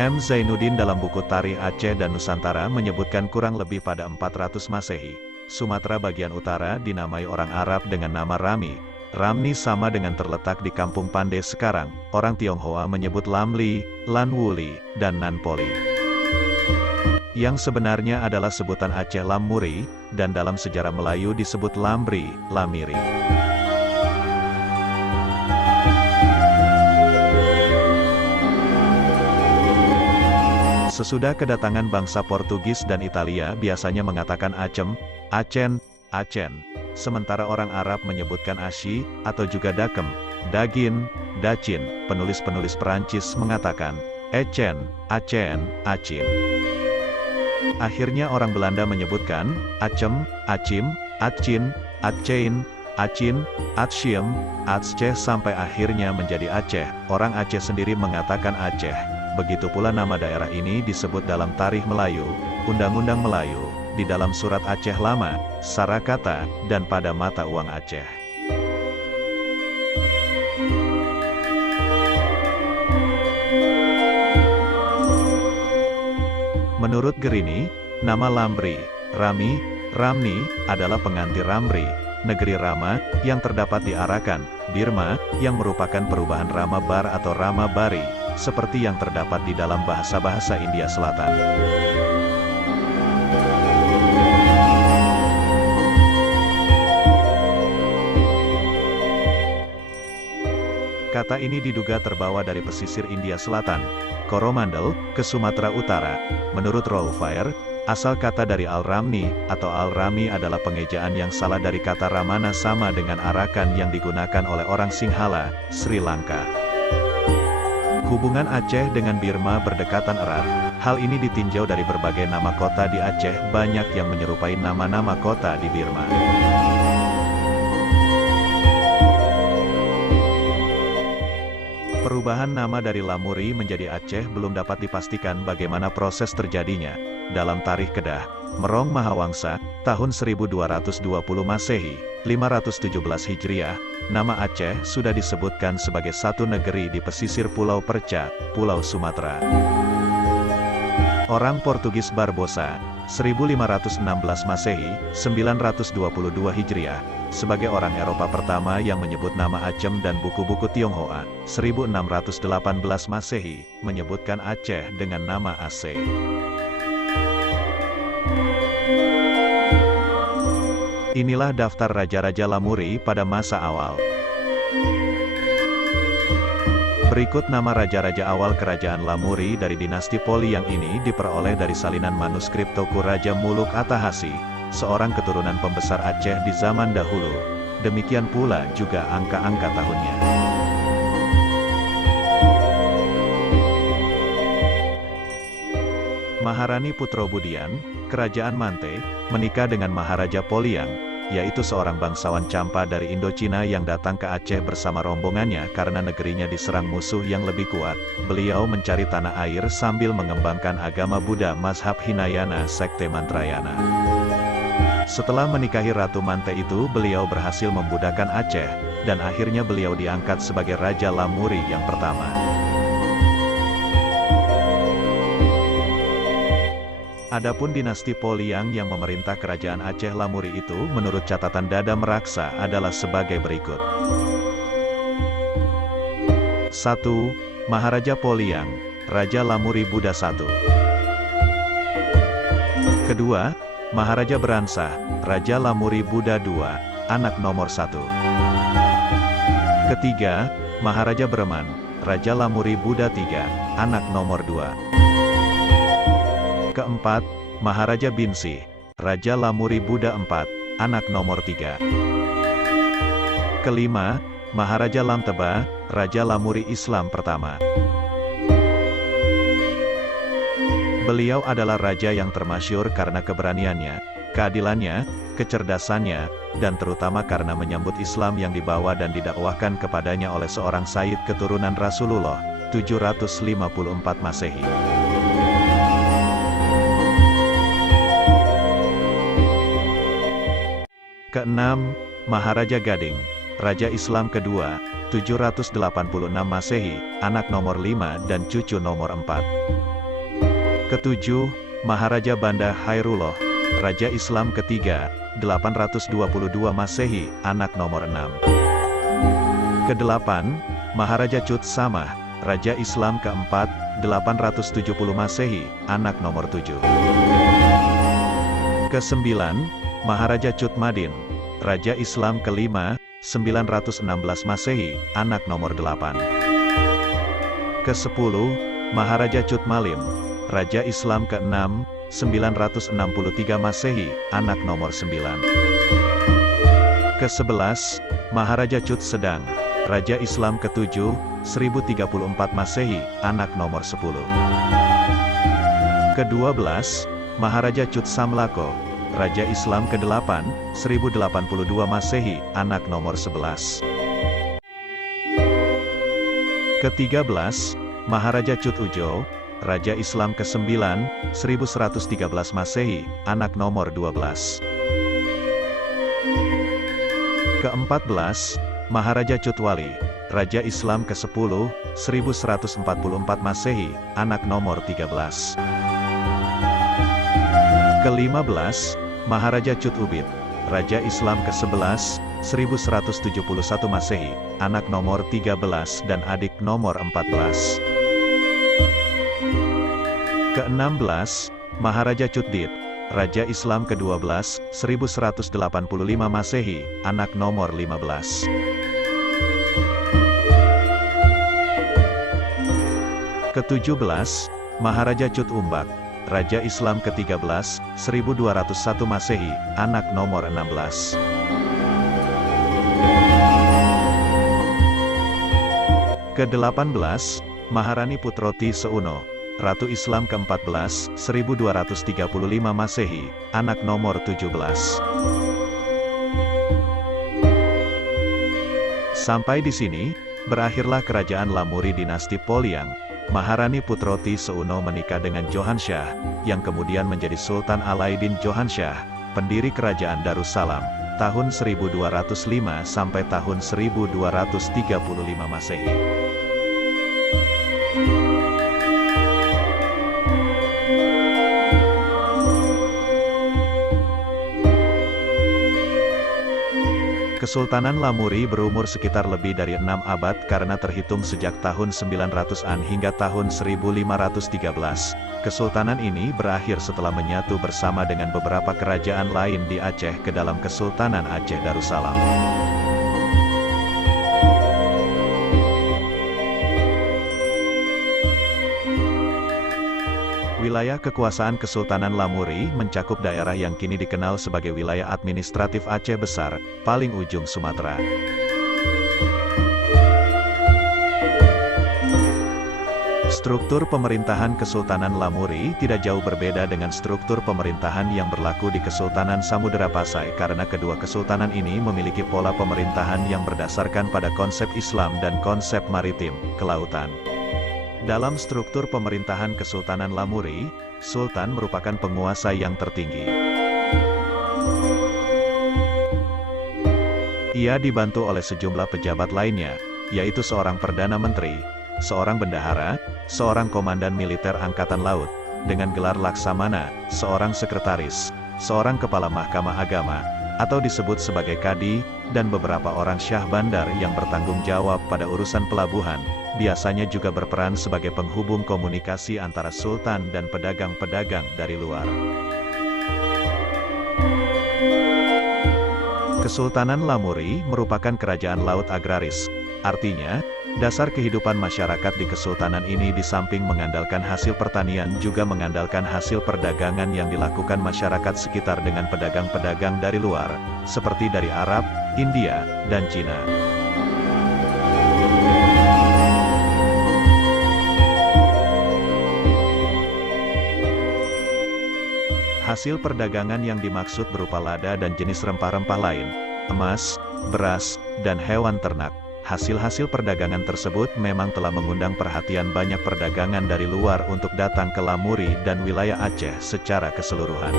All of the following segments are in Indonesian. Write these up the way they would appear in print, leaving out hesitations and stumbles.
M. Zainuddin dalam buku Tarikh Aceh dan Nusantara menyebutkan kurang lebih pada 400 Masehi, Sumatera bagian utara dinamai orang Arab dengan nama Rami. Ramni sama dengan terletak di Kampung Pande sekarang, orang Tionghoa menyebut Lamli, Lanwuli, dan Nanpoli. Yang sebenarnya adalah sebutan Aceh Lamuri, dan dalam sejarah Melayu disebut Lamri, Lamiri. Sesudah kedatangan bangsa Portugis dan Italia biasanya mengatakan Acem, Acen, Acen. Sementara orang Arab menyebutkan Asyi, atau juga Dakem, Dagin, Dacin. Penulis-penulis Perancis mengatakan Ecen, Acen, Acin. Akhirnya orang Belanda menyebutkan Acem, Acim, Acin, Acein, Acin, Atsiem, Aceh sampai akhirnya menjadi Aceh. Orang Aceh sendiri mengatakan Aceh. Begitu pula nama daerah ini disebut dalam Tarikh Melayu, Undang-Undang Melayu, di dalam Surat Aceh Lama, Sarakata, dan pada mata uang Aceh. Menurut Gerini, nama Lamri, Rami, Ramni, adalah pengganti Ramri, negeri Rama, yang terdapat di Arakan, Birma, yang merupakan perubahan Rama Bar atau Rama Bari, seperti yang terdapat di dalam bahasa-bahasa India Selatan. Kata ini diduga terbawa dari pesisir India Selatan, Coromandel, ke Sumatera Utara. Menurut Rolfair, asal kata dari Al-Ramni, atau Al-Rami adalah pengejaan yang salah dari kata Ramana sama dengan Arakan yang digunakan oleh orang Singhala, Sri Lanka. Hubungan Aceh dengan Birma berdekatan erat. Hal ini ditinjau dari berbagai nama kota di Aceh, banyak yang menyerupai nama-nama kota di Birma. Perubahan nama dari Lamuri menjadi Aceh belum dapat dipastikan bagaimana proses terjadinya. Dalam Tarikh Kedah, Merong Mahawangsa, tahun 1220 Masehi, 517 Hijriah, nama Aceh sudah disebutkan sebagai satu negeri di pesisir Pulau Perca, Pulau Sumatera. Orang Portugis Barbosa, 1516 Masehi, 922 Hijriah, sebagai orang Eropa pertama yang menyebut nama Acem dan buku-buku Tionghoa, 1618 Masehi, menyebutkan Aceh dengan nama Aceh. Inilah daftar raja-raja Lamuri pada masa awal. Berikut nama raja-raja awal kerajaan Lamuri dari dinasti Poli yang ini diperoleh dari salinan manuskrip Toku Raja Muluk Atahasi, seorang keturunan pembesar Aceh di zaman dahulu. Demikian pula juga angka-angka tahunnya. Maharani Putrobudian, Kerajaan Mante, menikah dengan Maharaja Poliang, yaitu seorang bangsawan Champa dari Indochina yang datang ke Aceh bersama rombongannya karena negerinya diserang musuh yang lebih kuat. Beliau mencari tanah air sambil mengembangkan agama Buddha mazhab Hinayana sekte Mantrayana. Setelah menikahi Ratu Mante itu, beliau berhasil membudakan Aceh, dan akhirnya beliau diangkat sebagai Raja Lamuri yang pertama. Adapun dinasti Poliang yang memerintah kerajaan Aceh Lamuri itu menurut catatan Dada Meraksa adalah sebagai berikut. 1. Maharaja Poliang, Raja Lamuri Buddha I. Kedua, Maharaja Beransah, Raja Lamuri Buddha II, anak nomor 1. Ketiga, Maharaja Breman, Raja Lamuri Buddha III, anak nomor 2. Keempat, Maharaja Binsih, Raja Lamuri Buddha IV, anak nomor 3. Kelima, Maharaja Lamteba, Raja Lamuri Islam pertama. Beliau adalah raja yang termasyhur karena keberaniannya, keadilannya, kecerdasannya, dan terutama karena menyambut Islam yang dibawa dan didakwahkan kepadanya oleh seorang Sayyid keturunan Rasulullah, 754 Masehi. Keenam, Maharaja Gading, Raja Islam kedua, 786 Masehi, anak nomor 5 dan cucu nomor 4. Ketujuh, Maharaja Banda Hairullah, Raja Islam ketiga, 822 Masehi, anak nomor 6. Kedelapan, Maharaja Cut Samah, Raja Islam keempat, 870 Masehi, anak nomor 7. Kesembilan, Maharaja Cut Madin, Raja Islam kelima, 916 Masehi, anak nomor 8. Kesepuluh, Maharaja Cut Malim, Raja Islam ke-6, 963 Masehi, anak nomor 9. Ke-11, Maharaja Cut Sedang, Raja Islam ke-7, 1034 Masehi, anak nomor 10. Ke-12, Maharaja Cut Samlako, Raja Islam ke-8, 1082 Masehi, anak nomor 11. Ke-13, Maharaja Cut Ujo, Raja Islam ke-9, 1113 Masehi, anak nomor 12. Ke-14, Maharaja Cut Wali, Raja Islam ke-10, 1144 Masehi, anak nomor 13. Ke-15, Maharaja Cut Ubid, Raja Islam ke-11, 1171 Masehi, anak nomor 13 dan adik nomor 14. Ke-16, Maharaja Cut Dit, Raja Islam ke-12, 1185 Masehi, anak nomor 15. Ke-17, Maharaja Cut Umbak, Raja Islam ke-13, 1201 Masehi, anak nomor 16. Ke-18, Maharani Putroti Seuno, Ratu Islam ke-14, 1235 Masehi, anak nomor 17. Sampai di sini, berakhirlah kerajaan Lamuri dinasti Poliang. Maharani Putroti Seuno menikah dengan Johansyah, yang kemudian menjadi Sultan Alaidin Johansyah, pendiri kerajaan Darussalam, tahun 1205 sampai tahun 1235 Masehi. Kesultanan Lamuri berumur sekitar lebih dari 6 abad karena terhitung sejak tahun 900-an hingga tahun 1513. Kesultanan ini berakhir setelah menyatu bersama dengan beberapa kerajaan lain di Aceh ke dalam Kesultanan Aceh Darussalam. Wilayah kekuasaan Kesultanan Lamuri mencakup daerah yang kini dikenal sebagai wilayah administratif Aceh Besar, paling ujung Sumatera. Struktur pemerintahan Kesultanan Lamuri tidak jauh berbeda dengan struktur pemerintahan yang berlaku di Kesultanan Samudera Pasai karena kedua kesultanan ini memiliki pola pemerintahan yang berdasarkan pada konsep Islam dan konsep maritim, kelautan. Dalam struktur pemerintahan Kesultanan Lamuri, Sultan merupakan penguasa yang tertinggi. Ia dibantu oleh sejumlah pejabat lainnya, yaitu seorang Perdana Menteri, seorang Bendahara, seorang Komandan Militer Angkatan Laut, dengan gelar Laksamana, seorang Sekretaris, seorang Kepala Mahkamah Agama, atau disebut sebagai Kadi, dan beberapa orang Syah Bandar yang bertanggung jawab pada urusan pelabuhan, biasanya juga berperan sebagai penghubung komunikasi antara Sultan dan pedagang-pedagang dari luar. Kesultanan Lamuri merupakan kerajaan laut agraris, artinya, dasar kehidupan masyarakat di kesultanan ini di samping mengandalkan hasil pertanian juga mengandalkan hasil perdagangan yang dilakukan masyarakat sekitar dengan pedagang-pedagang dari luar, seperti dari Arab, India, dan Cina. Hasil perdagangan yang dimaksud berupa lada dan jenis rempah-rempah lain, emas, beras, dan hewan ternak. Hasil-hasil perdagangan tersebut memang telah mengundang perhatian banyak perdagangan dari luar untuk datang ke Lamuri dan wilayah Aceh secara keseluruhan.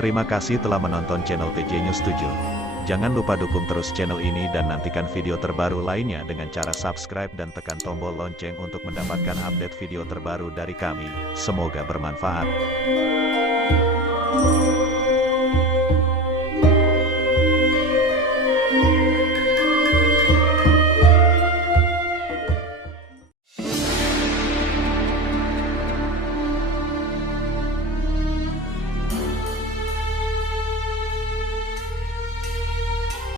Terima kasih telah menonton channel TJ News 7. Jangan lupa dukung terus channel ini dan nantikan video terbaru lainnya dengan cara subscribe dan tekan tombol lonceng untuk mendapatkan update video terbaru dari kami. Semoga bermanfaat.